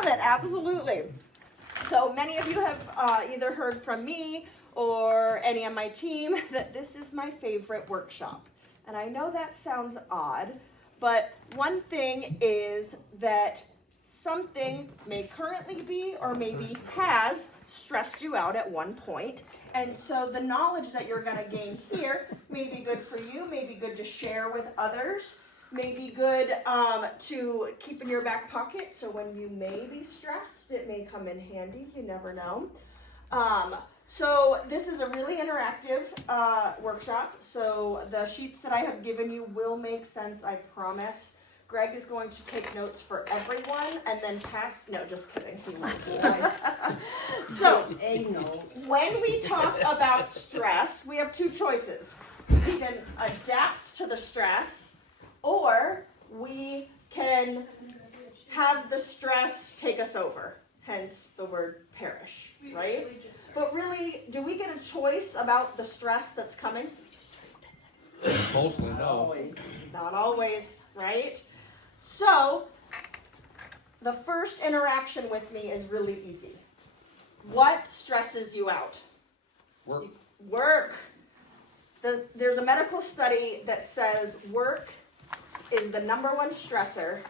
love it, absolutely. So many of you have either heard from me or any of my team that this is my favorite workshop. And I know that sounds odd, but one thing is that something may currently be or maybe has stressed you out at one point. And so the knowledge that you're going to gain here may be good for you, may be good to share with others, may be good to keep in your back pocket. So when you may be stressed, it may come in handy. You never know. So this is a really interactive workshop. So the sheets that I have given you will make sense, I promise. Greg is going to take notes for everyone and then pass. No, just kidding. He won't. So, when we talk about stress, we have two choices. We can adapt to the stress, or we can have the stress take us over. Hence the word perish, right? But really, do we get a choice about the stress that's coming? Mostly no. Not always, right? So, the first interaction with me is really easy. What stresses you out? Work. There's a medical study that says work is the number one stressor,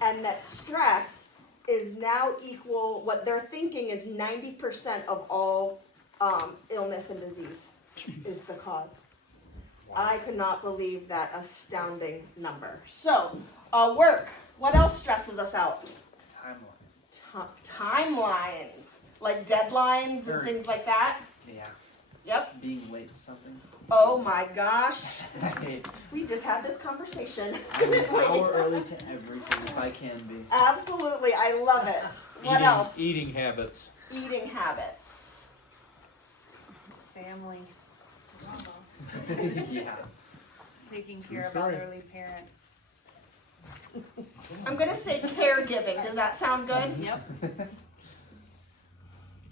and that stress is now equal, what they're thinking is 90% of all illness and disease is the cause. I could not believe that astounding number. So, work. What else stresses us out? Timelines. Like deadlines and things like that? Yeah. Yep. Being late for something. Oh my gosh. We just had this conversation. I'm an hour early to everything if I can be. Absolutely. I love it. What else? Eating habits. Eating habits. Family. Yeah. Taking care of elderly parents. I'm going to say caregiving. Does that sound good? Yep.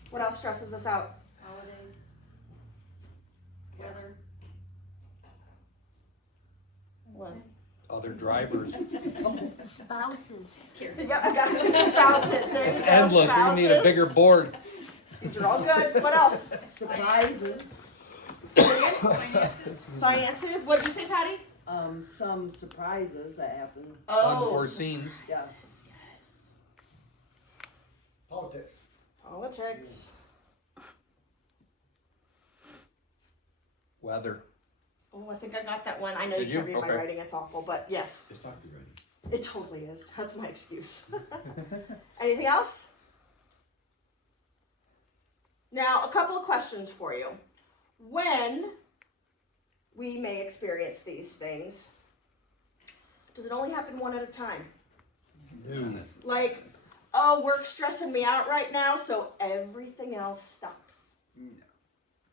What else stresses us out? Holidays. Weather. What? Other drivers. Spouses. Yeah, I got spouses. There It's you go. endless. We're gonna need a Spouses. bigger board. These are all good. What else? Surprises, Finances. What did you say, Patty? some surprises that happen. Oh. Unforeseens. Yeah. Politics. Politics. Weather. Oh, I think I got that one. I know Did you can't you? read my Okay. writing. It's awful, but yes. It's not good writing. It totally is. That's my excuse. Anything else? Now, a couple of questions for you. When we may experience these things, does it only happen one at a time? No. Like, oh, work's stressing me out right now, so everything else stops.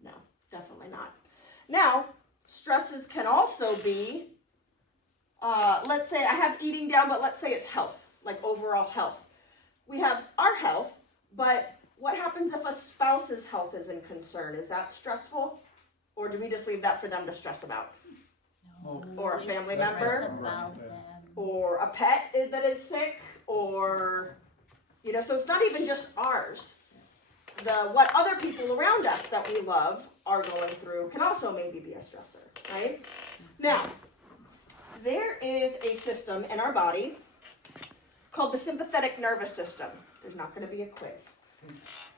No, definitely not. Now, stresses can also be, let's say I have eating down, but let's say it's health, like overall health. We have our health, but what happens if a spouse's health is in concern? Is that stressful? Or do we just leave that for them to stress about? Or a family member? Or a pet that is sick? Or, you know, so it's not even just ours. What other people around us that we love are going through can also maybe be a stressor, right? Now, there is a system in our body called the sympathetic nervous system. There's not going to be a quiz.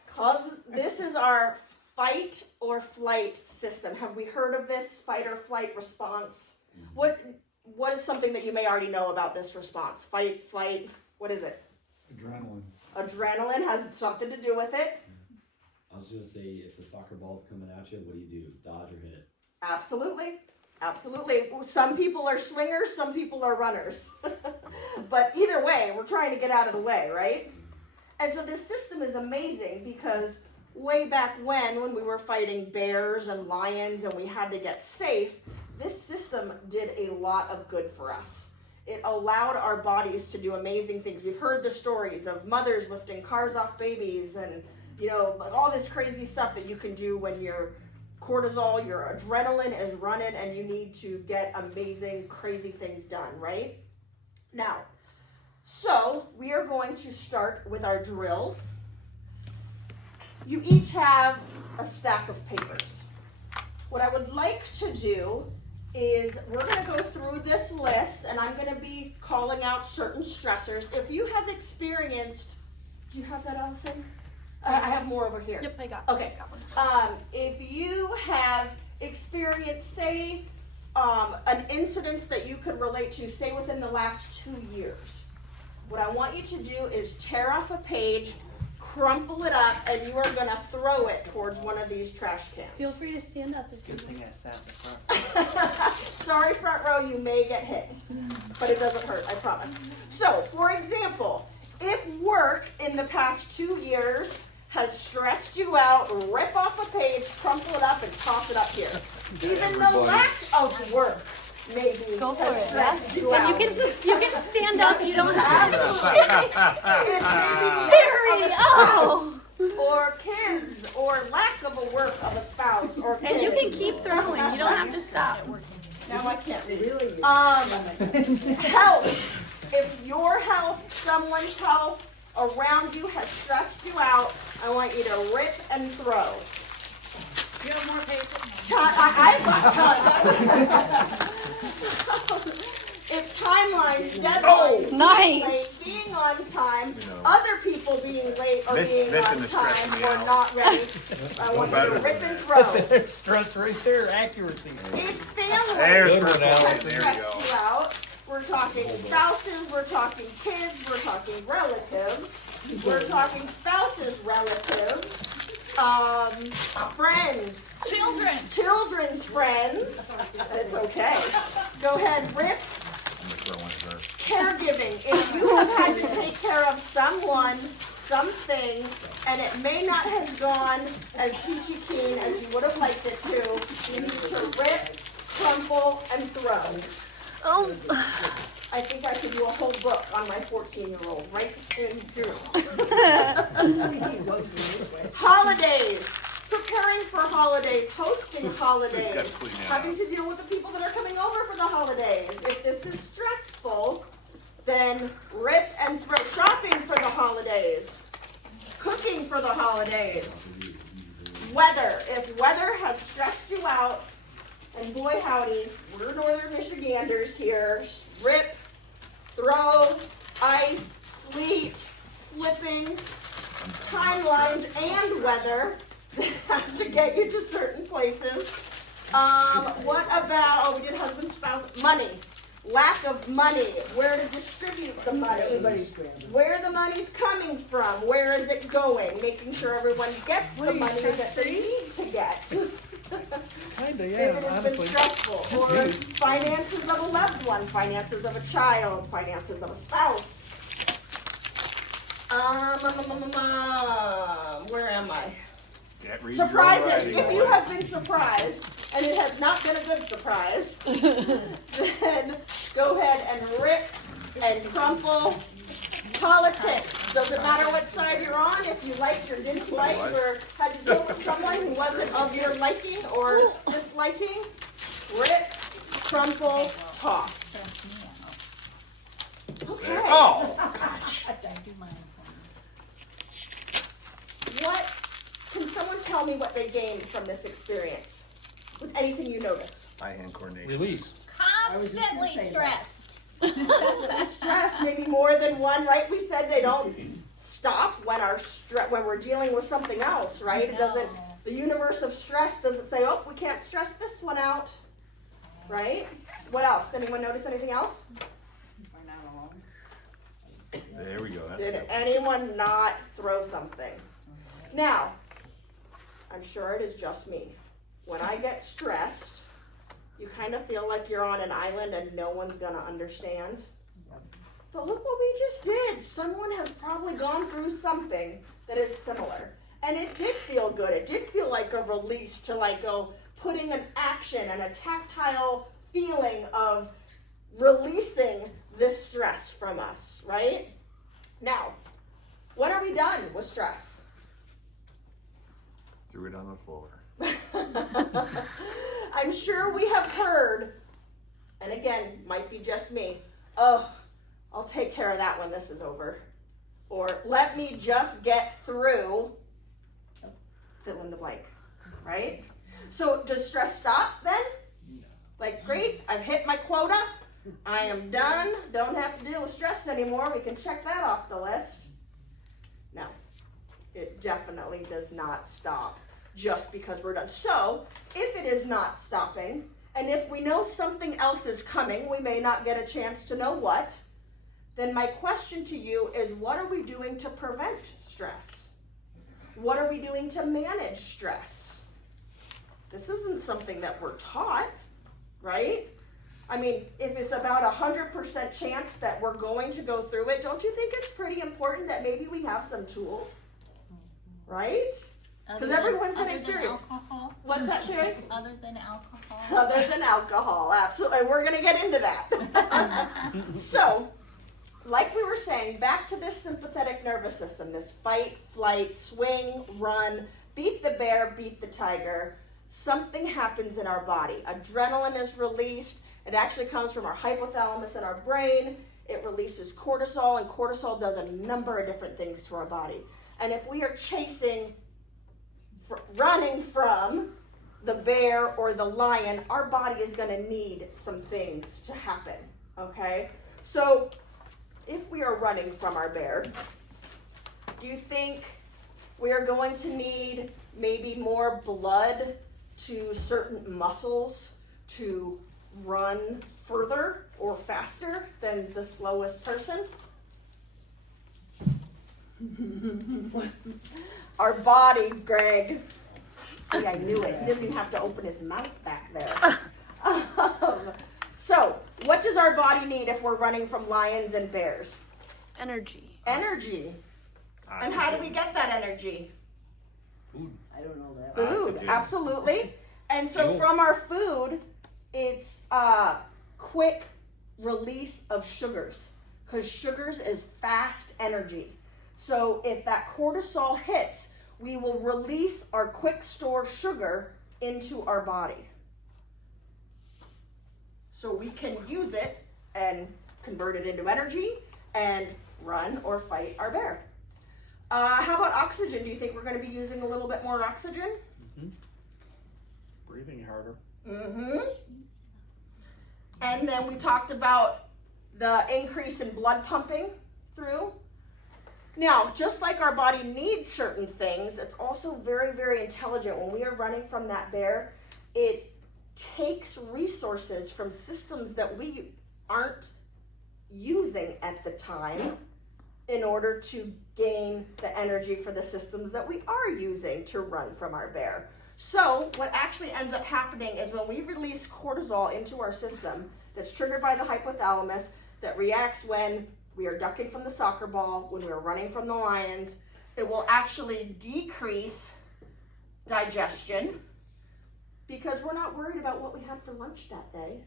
Because this is our fight or flight system. Have we heard of this fight or flight response? What is something that you may already know about this response? Fight, flight, what is it? Adrenaline. Adrenaline has something to do with it. I was going to say, if the soccer ball's coming at you, what do? Dodge or hit it? Absolutely. Absolutely. Some people are swingers, some people are runners. But either way, we're trying to get out of the way, right? And so this system is amazing because way back when we were fighting bears and lions and we had to get safe, this system did a lot of good for us. It allowed our bodies to do amazing things. We've heard the stories of mothers lifting cars off babies and, you know, all this crazy stuff that you can do when your cortisol, your adrenaline is running and you need to get amazing, crazy things done, right? Now, So we are going to start with our drill. You each have a stack of papers. What I would like to do is we're going to go through this list and I'm going to be calling out certain stressors. If you have experienced, do you have that, Allison? I have more over here. Yep, I got. Okay. Got one. If you have experienced, say, an incident that you could relate to, say within the last 2 years, what I want you to do is tear off a page, crumple it up, and you are gonna throw it towards one of these trash cans. Feel free to stand up if you Good thing I sat in the front. Sorry, front row, you may get hit, but it doesn't hurt, I promise. So, for example, if work in the past 2 years has stressed you out, rip off a page, crumple it up, and toss it up here. Even the Everybody. lack of work maybe Go for has it. stressed you And out. you can stand up. You don't have to. It may be Jerry, work of a oh. spouse, or kids, or lack of a work of a spouse, or kids. And you can keep throwing. You don't have to stop. Now I can't read. Really? Health. If your health, someone's health around you has stressed you out, I want you to rip and throw. You have more paper? I've got tons. If timelines, deadlines, Nice. being on time, other people being late or being This on is stressing time me or out. not ready, I want you to rip and throw. Stress right there, accuracy. If family There's Good one, first Alex. one. has There you stressed go. you out, we're talking spouses, we're talking kids, we're talking relatives, we're talking spouses, relatives, friends, children's friends. It's okay. Go ahead, Rip. I'm gonna throw one at her. Caregiving. If you have had to take care of someone, something, and it may not have gone as peachy keen as you would have liked it to, you need to rip, crumple, and throw. Oh. I think I could do a whole book on my 14-year-old right in through. Holidays. Preparing for holidays, hosting holidays, gotta clean that having to deal with the people that are coming over for the holidays. If this is stressful, then rip and throw. Shopping for the holidays, cooking for the holidays. Weather. If weather has stressed you out, and boy howdy, we're Northern Michiganders here. Rip, throw, ice, sleet, slipping, timelines, and weather that have to get you to certain places. What about, oh, we did husband, spouse, money. Lack of money, where to distribute the money, Everybody's scrambling. where the money's coming from, where is it going, making sure everyone gets the money that they need to get. Kinda, If yeah, it has been honestly. stressful, or finances of a loved one, finances of a child, finances of a spouse. Where am I? Can't read your own Surprises. writing, If you boy. have been surprised, and it has not been a good surprise, then go ahead and rip and crumple. Politics. Doesn't matter what side you're on, if you liked or didn't like, or had to deal with someone who wasn't of your liking or disliking. Rip, crumple, toss. Okay. Oh! What, can someone tell me what they gained from this experience? With anything you noticed? Eye-hand coordination. Release. Constantly say that. stressed. Stress, maybe more than one, right? We said they don't stop when when we're dealing with something else, right? It doesn't, the universe of stress doesn't say, oh, we can't stress this one out, right? What else? Anyone notice anything else? There we go. That's Did good. anyone not throw something? Now, I'm sure it is just me. When I get stressed, you kind of feel like you're on an island and no one's gonna understand. But look what we just did. Someone has probably gone through something that is similar. And it did feel good. It did feel like a release to like go putting an action and a tactile feeling of releasing this stress from us, right? Now, when are we done with stress? Threw it on the floor. I'm sure we have heard, and again, might be just me, oh, I'll take care of that when this is over. Or let me just get through, fill in the blank, right? So does stress stop then? Like, great, I've hit my quota. I am done. Don't have to deal with stress anymore. We can check that off the list. No, it definitely does not stop just because we're done. So if it is not stopping, and if we know something else is coming, we may not get a chance to know what, then my question to you is, what are we doing to prevent stress? What are we doing to manage stress? This isn't something that we're taught, right? I mean, if it's about 100% chance that we're going to go through it, don't you think it's pretty important that maybe we have some tools, right? Because everyone's been experienced. Alcohol. What's that, Sherry? Other than alcohol. Other than alcohol, absolutely. We're going to get into that. So, like we were saying, back to this sympathetic nervous system, this fight, flight, swing, run, beat the bear, beat the tiger. Something happens in our body. Adrenaline is released. It actually comes from our hypothalamus in our brain. It releases cortisol, and cortisol does a number of different things to our body. And if we are running from the bear or the lion, our body is going to need some things to happen, okay? So if we are running from our bear, do you think we are going to need maybe more blood to certain muscles to run further or faster than the slowest person? Our body, Greg. See, I knew it. He didn't even have to open his mouth back there. So, what does our body need if we're running from lions and bears? Energy. Energy. And how do we get that energy? I don't know that. Food, Oxygen. absolutely. And so from our food, it's quick release of sugars, because sugars is fast energy. So if that cortisol hits, we will release our quick store sugar into our body. So we can use it and convert it into energy and run or fight our bear. How about oxygen? Do you think we're going to be using a little bit more oxygen? Breathing harder. Mm-hmm. And then we talked about the increase in blood pumping through. Now, just like our body needs certain things, it's also very, very intelligent. When we are running from that bear, it takes resources from systems that we aren't using at the time in order to gain the energy for the systems that we are using to run from our bear. So what actually ends up happening is when we release cortisol into our system that's triggered by the hypothalamus, that reacts when we are ducking from the soccer ball, when we're running from the lions, it will actually decrease digestion because we're not worried about what we had for lunch that day.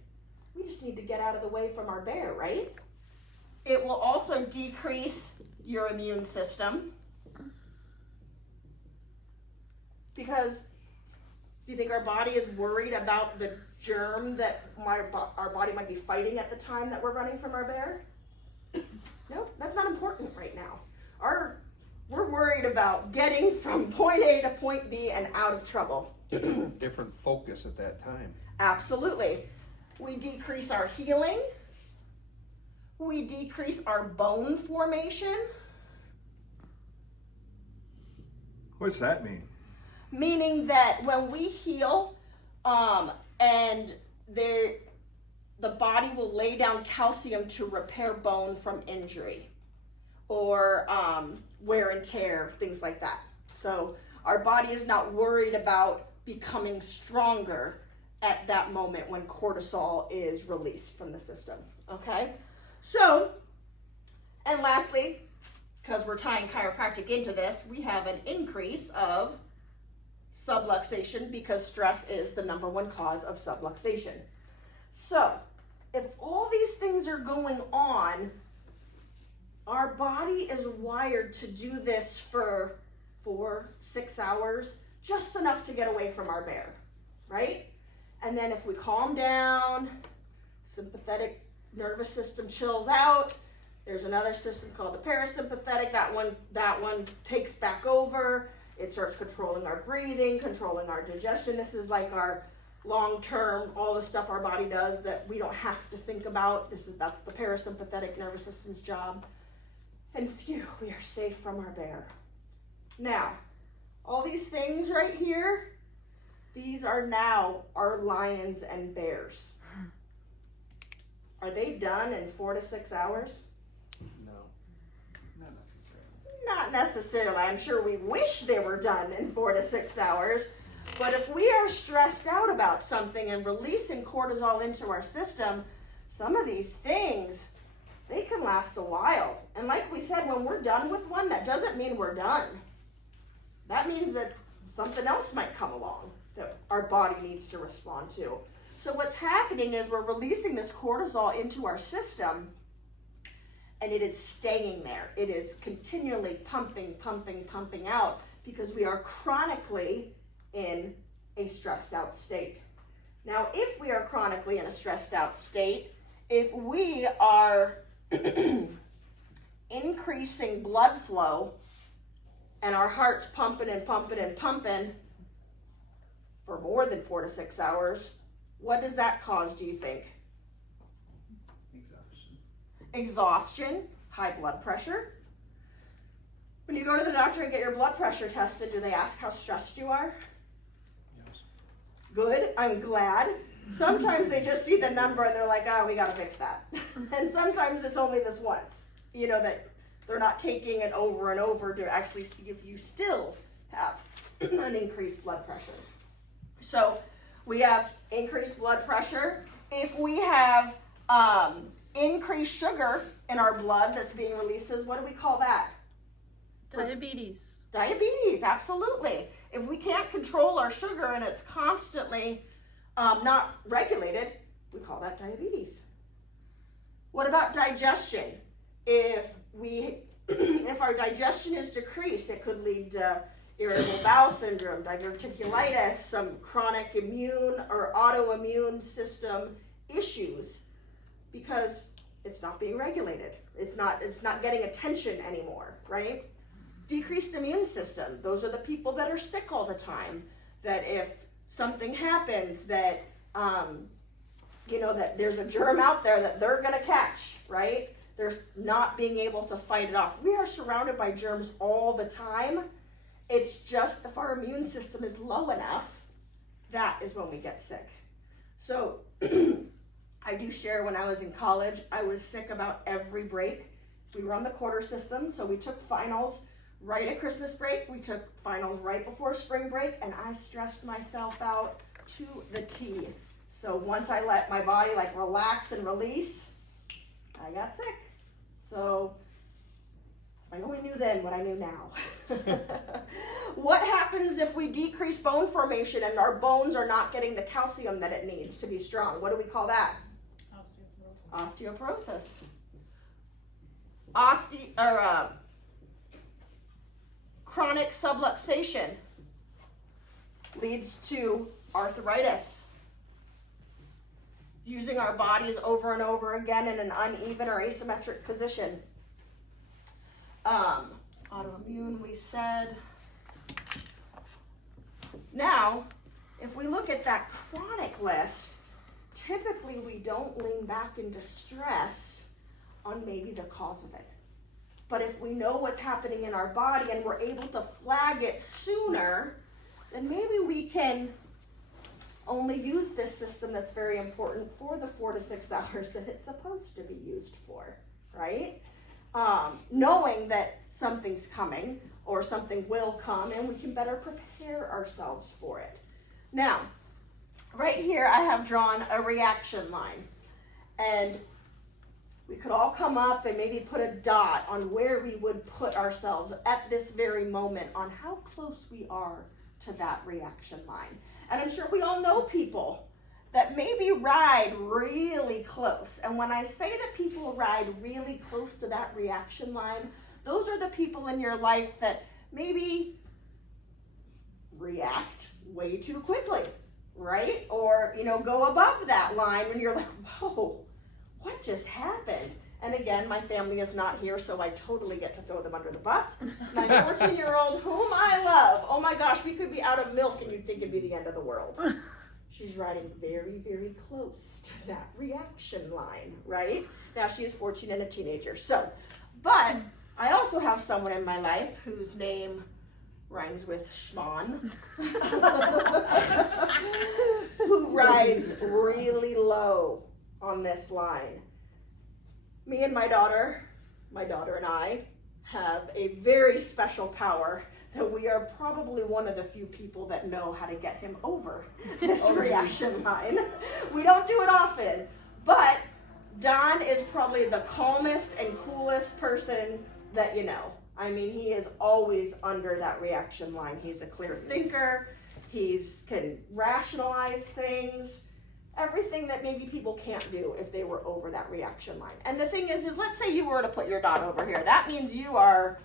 We just need to get out of the way from our bear, right? It will also decrease your immune system because do you think our body is worried about the germ that our body might be fighting at the time that we're running from our bear? No, that's not important right now. We're worried about getting from point A to point B and out of trouble. Different focus at that time. Absolutely. We decrease our healing. We decrease our bone formation. What's that mean? Meaning that when we heal, and the body will lay down calcium to repair bone from injury or wear and tear, things like that. So our body is not worried about becoming stronger at that moment when cortisol is released from the system, okay? So, and lastly, because we're tying chiropractic into this, we have an increase of subluxation because stress is the #1 cause of subluxation. So, if all these things are going on, our body is wired to do this for 4-6 hours, just enough to get away from our bear, right? And then if we calm down, sympathetic nervous system chills out, There's another system called the parasympathetic. That one takes back over. It starts controlling our breathing, controlling our digestion. This is like our long-term, all the stuff our body does that we don't have to think about. That's the parasympathetic nervous system's job. And phew, we are safe from our bear. Now, all these things right here, these are now our lions and bears. Are they done in 4 to 6 hours? No. Not necessarily. Not necessarily. I'm sure we wish they were done in 4 to 6 hours. But if we are stressed out about something and releasing cortisol into our system, some of these things, they can last a while. And like we said, when we're done with one, that doesn't mean we're done. That means that something else might come along that our body needs to respond to. So what's happening is we're releasing this cortisol into our system, and it is staying there. It is continually pumping out because we are chronically in a stressed out state. Now, if we are chronically in a stressed out state, if we are increasing blood flow and our heart's pumping for more than 4 to 6 hours, what does that cause, do you think? Exhaustion, high blood pressure. When you go to the doctor and get your blood pressure tested, do they ask how stressed you are? Yes. Good, I'm glad. Sometimes they just see the number and they're like, oh, we gotta fix that. And sometimes it's only this once, that they're not taking it over and over to actually see if you still have an increased blood pressure. So we have increased blood pressure. If we have increased sugar in our blood that's being released, what do we call that? Diabetes. Diabetes, absolutely. If we can't control our sugar and it's constantly not regulated, we call that diabetes. What about digestion? If our digestion is decreased, it could lead to irritable bowel syndrome, diverticulitis, some chronic immune or autoimmune system issues because it's not being regulated. It's not getting attention anymore, right? Decreased immune system. Those are the people that are sick all the time. That if something happens that, that there's a germ out there that they're gonna catch, right? They're not being able to fight it off. We are surrounded by germs all the time. It's just if our immune system is low enough, that is when we get sick. So I do share when I was in college, I was sick about every break. We were on the quarter system, so we took finals right at Christmas break. We took finals right before spring break, and I stressed myself out to the T. So once I let my body relax and release, I got sick. So I only knew then what I knew now. What happens if we decrease bone formation and our bones are not getting the calcium that it needs to be strong? What do we call that? Osteoporosis. Chronic subluxation leads to arthritis. Using our bodies over and over again in an uneven or asymmetric position. Autoimmune, we said. Now, if we look at that chronic list, typically we don't lean back into stress on maybe the cause of it. But if we know what's happening in our body and we're able to flag it sooner, then maybe we can only use this system that's very important for the 4 to 6 hours that it's supposed to be used for, right? Knowing that something's coming or something will come and we can better prepare ourselves for it. Now, right here I have drawn a reaction line, and we could all come up and maybe put a dot on where we would put ourselves at this very moment on how close we are to that reaction line. And I'm sure we all know people that maybe ride really close. And when I say that people ride really close to that reaction line, those are the people in your life that maybe react way too quickly, right? Or, go above that line when you're like, whoa, what just happened? And again, my family is not here, so I totally get to throw them under the bus. My 14-year-old, whom I love, oh my gosh, we could be out of milk and you'd think it'd be the end of the world. She's riding very, very close to that reaction line, right? Now she is 14 and a teenager. So, but I also have someone in my life whose name rhymes with Schman, who rides really low on this line. Me and my daughter and I have a very special power that we are probably one of the few people that know how to get him over this reaction line. We don't do it often, but Don is probably the calmest and coolest person that you know. I mean, he is always under that reaction line. He's a clear thinker. Can rationalize things. Everything that maybe people can't do if they were over that reaction line. And the thing is let's say you were to put your dot over here. That means you are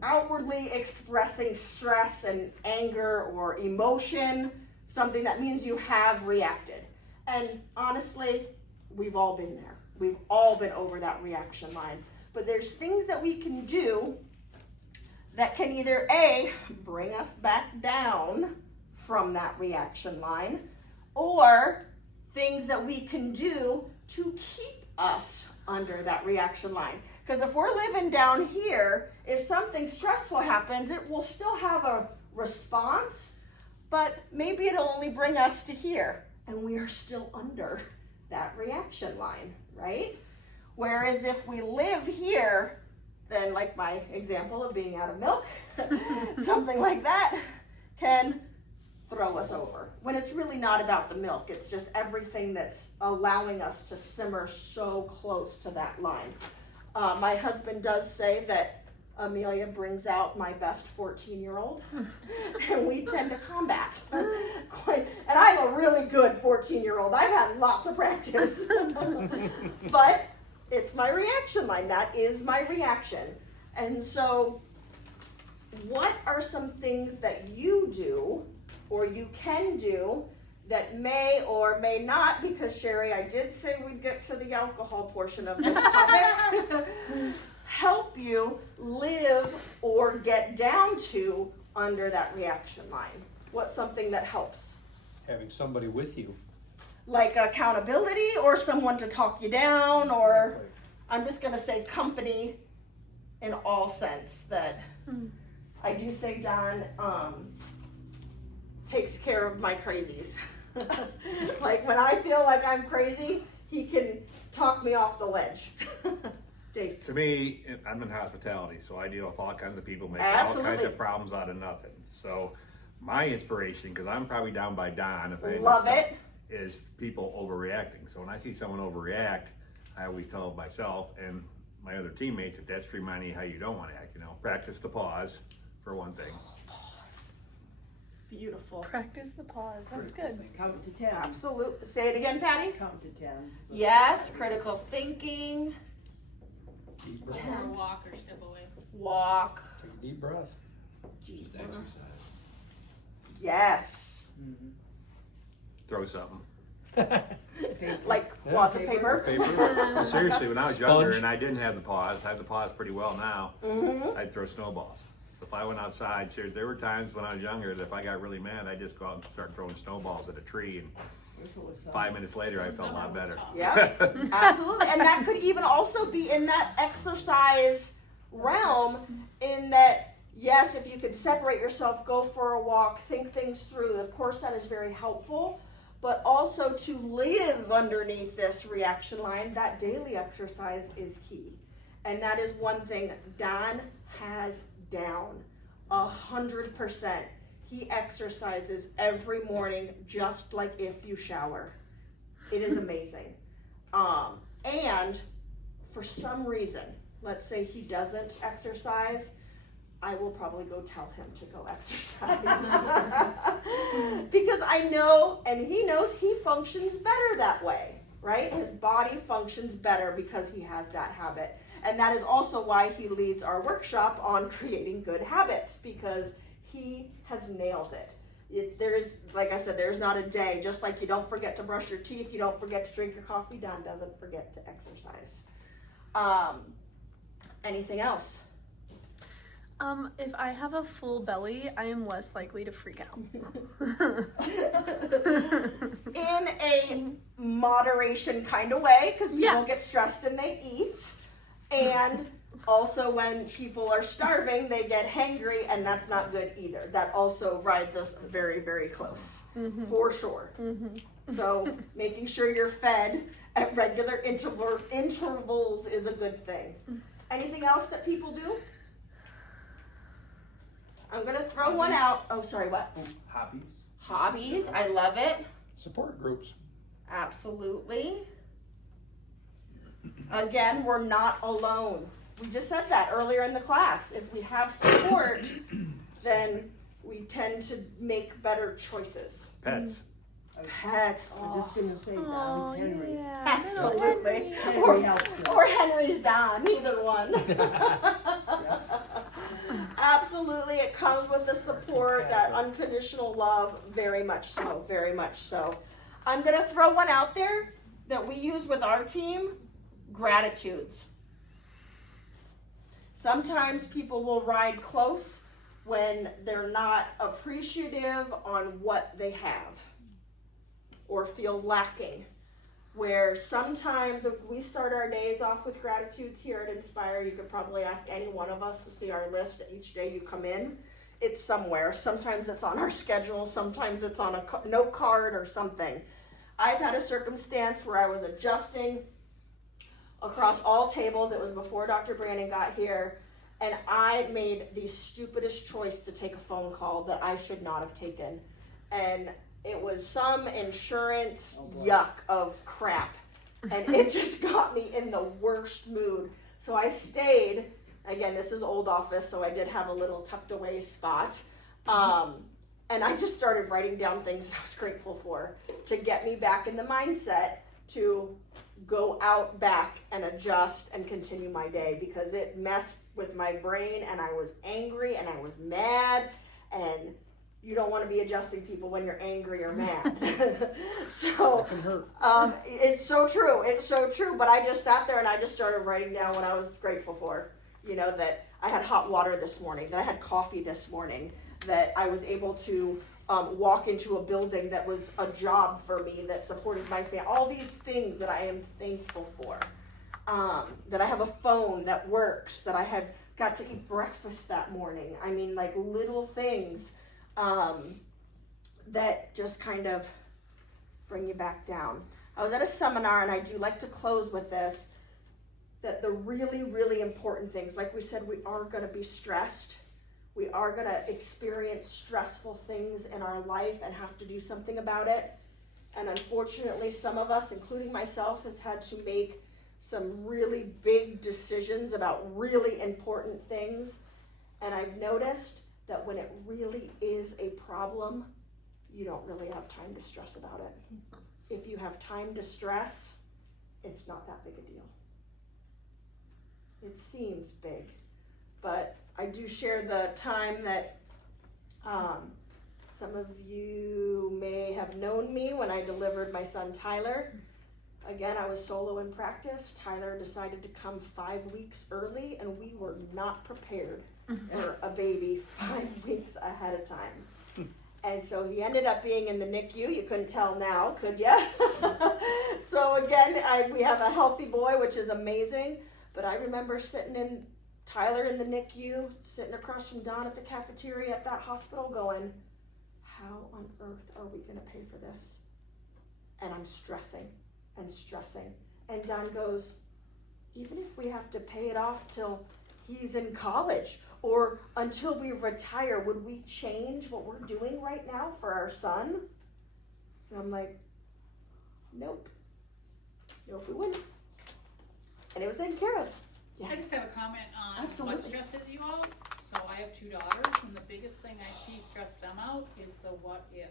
outwardly expressing stress and anger or emotion, something that means you have reacted. And honestly, we've all been there. We've all been over that reaction line. But there's things that we can do that can either A, bring us back down from that reaction line, or things that we can do to keep us under that reaction line. Because if we're living down here, if something stressful happens, it will still have a response, but maybe it'll only bring us to here, and we are still under that reaction line, right? Whereas if we live here, then like my example of being out of milk, something like that can throw us over. When it's really not about the milk, it's just everything that's allowing us to simmer so close to that line. My husband does say that Amelia brings out my best 14-year-old, and we tend to combat. And I'm a really good 14-year-old. I've had lots of practice. But it's my reaction line. That is my reaction. And so what are some things that you do or you can do that may or may not, because Sherry, I did say we'd get to the alcohol portion of this topic, help you live or get down to under that reaction line? What's something that helps? Having somebody with you. Like accountability or someone to talk you down, or I'm just going to say company in all sense. That I do say Don takes care of my crazies. Like when I feel like I'm crazy, he can talk me off the ledge. Dave. To me, I'm in hospitality, so I deal with all kinds of people, make all Absolutely. kinds of problems out of nothing. So my inspiration, because I'm probably down by Don, if I Love it. is people overreacting. So when I see someone overreact, I always tell myself and my other teammates that that's to remind you how you don't want to act. You know, practice the pause for one thing. Beautiful. Practice the pause. That's good. Count to 10. Absolutely. Say it again, Patty. Count to 10. Yes, critical thinking. Deep breath. Or walk or step away. Walk. Take a deep breath. Just exercise. Yes. Throw something. Like Yeah. lots of paper. Paper. Seriously, when I was Sponge. younger and I didn't have the pause, I have the pause pretty well now, Mm-hmm. I'd throw snowballs. So if I went outside, there were times when I was younger that if I got really mad, I'd just go out and start throwing snowballs at a tree, and 5 minutes later I felt a lot better. Yeah, absolutely. And that could even also be in that exercise realm, in that, yes, if you could separate yourself, go for a walk, think things through, of course that is very helpful. But also to live underneath this reaction line, that daily exercise is key. And that is one thing Don has down 100%. He exercises every morning just like if you shower. It is amazing. And for some reason, let's say he doesn't exercise, I will probably go tell him to go exercise. Because I know, and he knows, he functions better that way, right? His body functions better because he has that habit. And that is also why he leads our workshop on creating good habits, because he has nailed it. There's, like I said, there's not a day, just like you don't forget to brush your teeth, you don't forget to drink your coffee, Don doesn't forget to exercise. Anything else? If I have a full belly, I am less likely to freak out. In a moderation kind of way, because people Yeah. get stressed and they eat. And also when people are starving, they get hangry, and that's not good either. That also rides us very, very close, for sure. So making sure you're fed at regular intervals is a good thing. Anything else that people do? I'm gonna throw one out. Oh, sorry, what? Hobbies. Hobbies, I love it. Support groups. Absolutely. Again, we're not alone. We just said that earlier in the class. If we have support, then we tend to make better choices. Pets. Pets. I'm just gonna say that Oh, was Henry. yeah. Absolutely. Henry helps you. Or Henry's Don, either one. Absolutely, it comes with the support, that unconditional love, very much so, very much so. I'm gonna throw one out there that we use with our team, gratitudes. Sometimes people will ride close when they're not appreciative on what they have or feel lacking. Where sometimes if we start our days off with gratitudes here at Inspire, you could probably ask any one of us to see our list each day you come in. It's somewhere. Sometimes it's on our schedule. Sometimes it's on a note card or something. I've had a circumstance where I was adjusting across all tables. It was before Dr. Brandon got here. And I made the stupidest choice to take a phone call that I should not have taken. And it was some insurance yuck of crap. And it just got me in the worst mood. So I stayed. Again, this is old office, so I did have a little tucked away spot. And I just started writing down things I was grateful for to get me back in the mindset to go out back and adjust and continue my day, because it messed with my brain and I was angry and I was mad, and you don't want to be adjusting people when you're angry or mad. So That can hurt. it's so true. It's so true. But I just sat there and I just started writing down what I was grateful for. You know, that I had hot water this morning, that I had coffee this morning, that I was able to walk into a building that was a job for me, that supported my family. All these things that I am thankful for. That I have a phone that works, that I have got to eat breakfast that morning. I mean, like little things that just kind of bring you back down. I was at a seminar, and I do like to close with this, that the really, really important things, like we said, we are going to be stressed. We are going to experience stressful things in our life and have to do something about it. And unfortunately, some of us, including myself, has had to make some really big decisions about really important things. And I've noticed that when it really is a problem, you don't really have time to stress about it. If you have time to stress, it's not that big a deal. It seems big, but I do share the time that some of you may have known me when I delivered my son Tyler. Again, I was solo in practice. Tyler decided to come 5 weeks early, and we were not prepared for a baby 5 weeks ahead of time. And so he ended up being in the NICU. You couldn't tell now, could ya? So again, we have a healthy boy, which is amazing. But I remember Tyler in the NICU, sitting across from Don at the cafeteria at that hospital going, how on earth are we going to pay for this? And I'm stressing and stressing. And Don goes, even if we have to pay it off till he's in college or until we retire, would we change what we're doing right now for our son? And I'm like, nope. Nope, we wouldn't. And it was taken care of. Yes. I just have a comment on Absolutely. what stresses you out. So I have 2 daughters, and the biggest thing I see stress them out is the what ifs.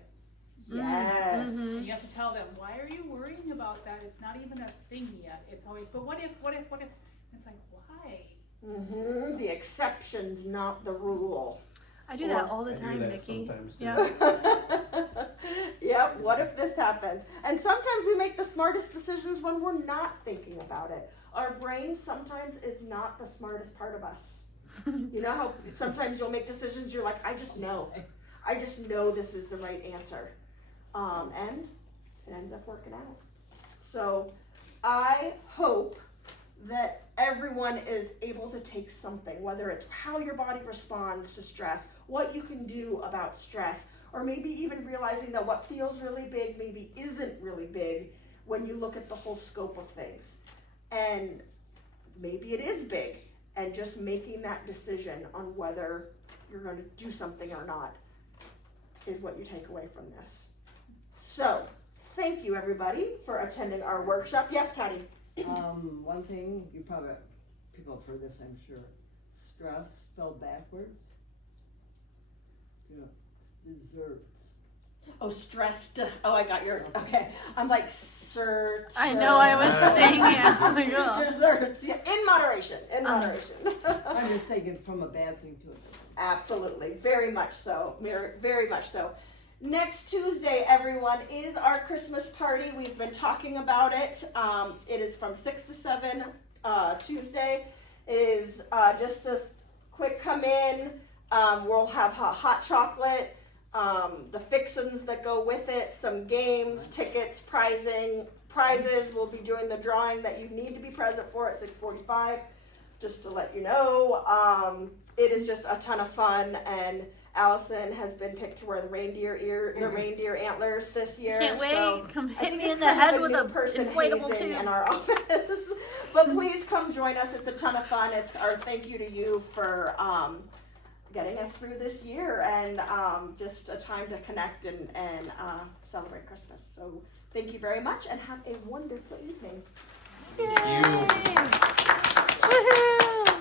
Yes. And you have to tell them, why are you worrying about that? It's not even a thing yet. It's always, but what if, what if, what if? And it's like, why? Mm-hmm. The exception's not the rule. I do that all I the do time, that Nikki. sometimes, too. Yeah. Yep, what if this happens? And sometimes we make the smartest decisions when we're not thinking about it. Our brain sometimes is not the smartest part of us. You know how sometimes you'll make decisions, you're like, I just know this is the right answer. And it ends up working out. So I hope that everyone is able to take something, whether it's how your body responds to stress, what you can do about stress, or maybe even realizing that what feels really big maybe isn't really big when you look at the whole scope of things. And maybe it is big, and just making that decision on whether you're going to do something or not is what you take away from this. So, thank you everybody for attending our workshop. Yes, Patty? One thing, people have heard this, I'm sure. Stress spelled backwards. You know, it's desserts. Oh, stressed. Oh, I got your, okay. I'm like, I know, I was saying it. Like, oh. Desserts, yeah, in moderation, I'm just thinking from a bad thing to it. Absolutely, very much so, very much so. Next Tuesday, everyone, is our Christmas party. We've been talking about it. It is from 6 to 7 Tuesday. It is just a quick come in. We'll have hot chocolate, the fixins that go with it, some games, tickets, prizes. We'll be doing the drawing that you need to be present for at 6:45, just to let you know. It is just a ton of fun, and Allison has been picked to wear the reindeer antlers this year. Can't wait. So Come I hit think me it's in the kind of head a with new a person inflatable hazing tube. in our office. But please come join us. It's a ton of fun. It's our thank you to you for getting us through this year, and just a time to connect and celebrate Christmas. So thank you very much, and have a wonderful evening. Yay! You. Woohoo!